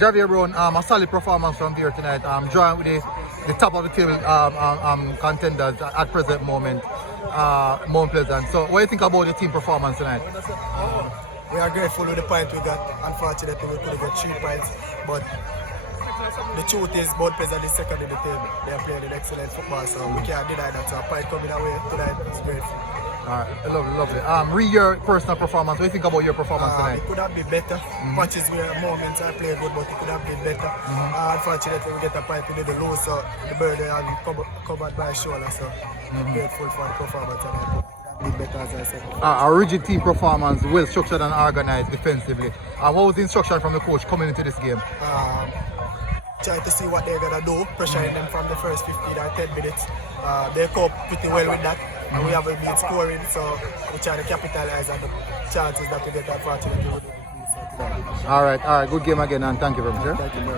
Javier Brown, a solid performance from here tonight. Drawing with the top of the table contenders at present moment. Mount Pleasant. So, what do you think about the team performance tonight? We are grateful with the point we got. Unfortunately, we could have got 3 points, but the truth is, Mount Pleasant is second in the table. They are playing an excellent football, so we can't deny that. So, a point coming away tonight is grateful. Alright, lovely. Read your personal performance. What do you think about your performance tonight? It could have been better. Matches were moments I played good, but it could have been better. Unfortunately, we get a point, we need to lose, so the burden has covered by shoulder. So I'm grateful for the performance tonight. It better, as I said. A rigid team performance, well structured and organized defensively. What was the instruction from the coach coming into this game? Trying to see what they're gonna do, pressuring them from the first 15 or 10 minutes. They cope pretty well with that, and we haven't been scoring, so we're trying to capitalize on the chances that we get, unfortunately. Alright, good game again, and thank you very much. Thank you.